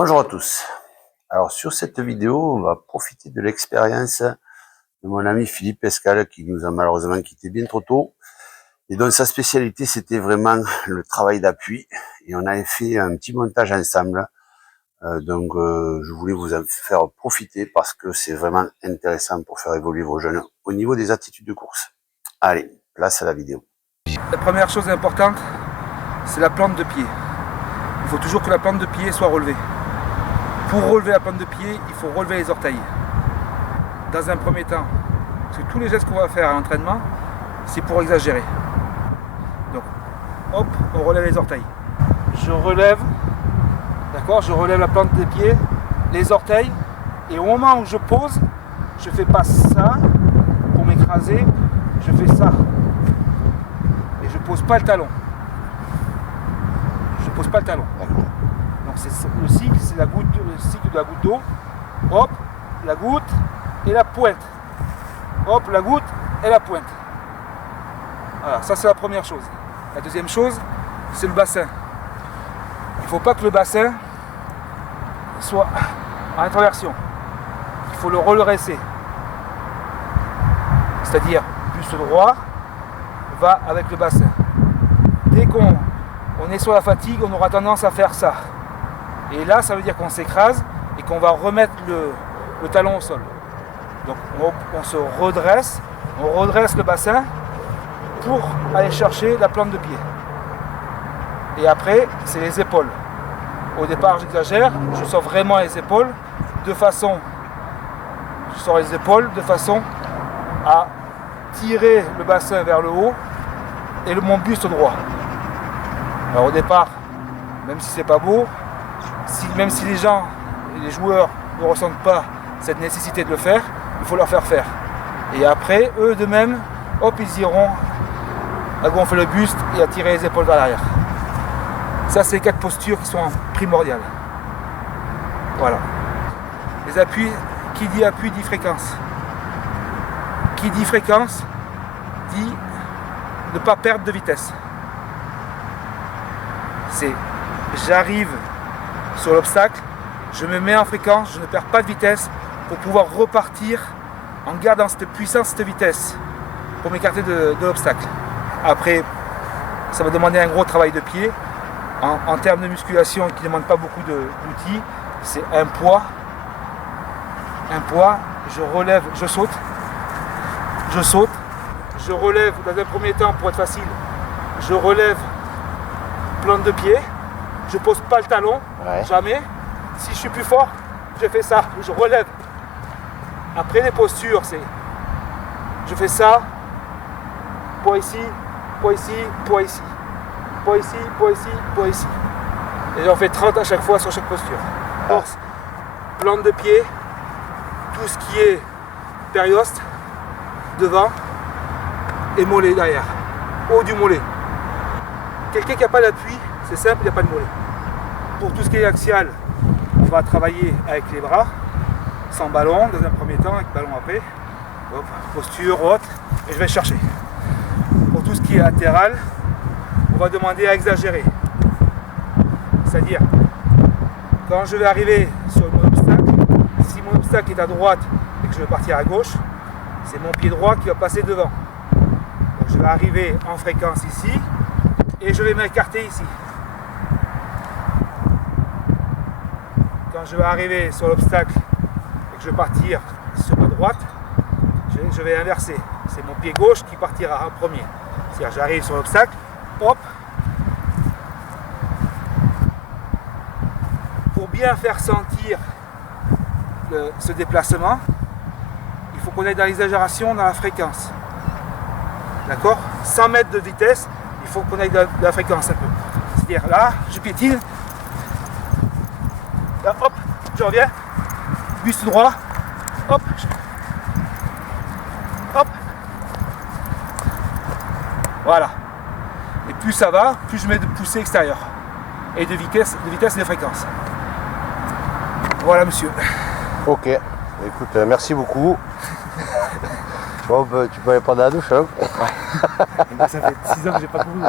Bonjour à tous. Alors sur cette vidéo, on va profiter de l'expérience de mon ami Philippe Escal qui nous a malheureusement quitté bien trop tôt. Et donc sa spécialité c'était vraiment le travail d'appui. Et on avait fait un petit montage ensemble. Je voulais vous en faire profiter parce que c'est vraiment intéressant pour faire évoluer vos jeunes au niveau des attitudes de course. Allez, place à la vidéo. La première chose importante, c'est la plante de pied. Il faut toujours que la plante de pied soit relevée. Pour relever la plante de pied, il faut relever les orteils. Dans un premier temps, parce que tous les gestes qu'on va faire à l'entraînement, c'est pour exagérer. Donc, hop, on relève les orteils. Je relève, d'accord, je relève la plante des pieds, les orteils, et au moment où je pose, je fais pas ça pour m'écraser, je fais ça. Et je pose pas le talon. Je pose pas le talon. Donc c'est le cycle, c'est le cycle de la goutte d'eau. Hop, la goutte et la pointe. Hop, la goutte et la pointe. Voilà, ça c'est la première chose. La deuxième chose, c'est le bassin. Il ne faut pas que le bassin soit en introversion. Il faut le redresser. C'est-à-dire, buste droit va avec le bassin. Dès qu'on est sur la fatigue, on aura tendance à faire ça. Et là, ça veut dire qu'on s'écrase et qu'on va remettre le talon au sol. Donc on se redresse, on redresse le bassin pour aller chercher la plante de pied. Et après, c'est les épaules. Au départ, j'exagère, je sors vraiment les épaules de façon à tirer le bassin vers le haut et mon buste droit. Alors au départ, même si c'est pas beau, même si les gens et les joueurs ne ressentent pas cette nécessité de le faire, il faut leur faire faire. Et après, eux de même, hop, ils iront à gonfler le buste et à tirer les épaules vers l'arrière. Ça, c'est les 4 postures qui sont primordiales. Voilà. Les appuis, qui dit appui dit fréquence. Qui dit fréquence dit ne pas perdre de vitesse. C'est j'arrive sur l'obstacle, je me mets en fréquence, je ne perds pas de vitesse pour pouvoir repartir en gardant cette puissance, cette vitesse pour m'écarter de l'obstacle. Après, ça va demander un gros travail de pied. En termes de musculation qui ne demande pas beaucoup d'outils, c'est un poids, je relève, je saute, je relève dans un premier temps pour être facile, je relève plante de pied, je pose pas le talon, jamais. Si je suis plus fort, je fais ça, je relève. Après les postures, c'est je fais ça, poids ici, poids ici, poids ici, poids ici, poids ici, poids ici. Et j'en fais 30 à chaque fois sur chaque posture. Force, plante de pied, tout ce qui est périoste, devant et mollet derrière, haut du mollet. Quelqu'un qui n'a pas d'appui, c'est simple, il n'y a pas de mollet. Pour tout ce qui est axial, on va travailler avec les bras, sans ballon dans un premier temps, avec ballon après. Hop, posture haute, et je vais chercher. Pour tout ce qui est latéral, on va demander à exagérer. C'est-à-dire, quand je vais arriver sur mon obstacle, si mon obstacle est à droite et que je vais partir à gauche, c'est mon pied droit qui va passer devant. Donc je vais arriver en fréquence ici, et je vais m'écarter ici. Quand je vais arriver sur l'obstacle et que je vais partir sur ma droite, je vais inverser. C'est mon pied gauche qui partira en premier. C'est-à-dire j'arrive sur l'obstacle, hop. Pour bien faire sentir ce déplacement, il faut qu'on aille dans l'exagération, dans la fréquence. D'accord ? 100 mètres de vitesse, il faut qu'on aille de la fréquence un peu. C'est-à-dire là, je piétine. Là, hop, je reviens. Buste droit. Hop. Hop. Voilà. Et plus ça va, plus je mets de poussée extérieure. Et de vitesse et de fréquence. Voilà, monsieur. Ok. Écoute, merci beaucoup. Bon, tu peux aller prendre la douche, hein. Ça fait 6 ans que j'ai pas couru.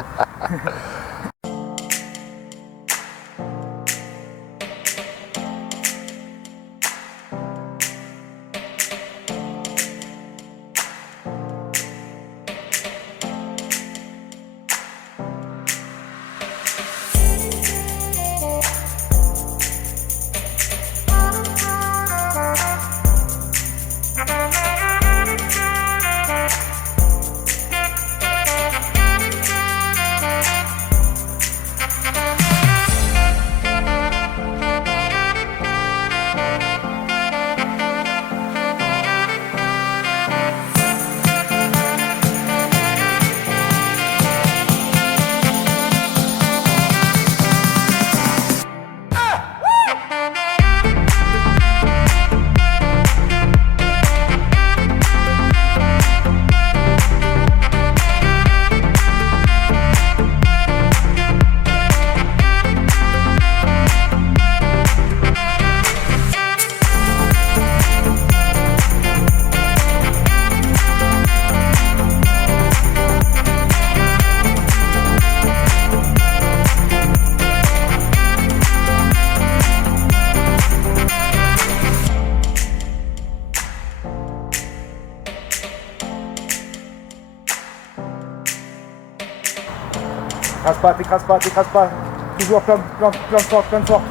T'écrases pas, t'écrases pas, t'écrases pas. Toujours plein de force, plein de force.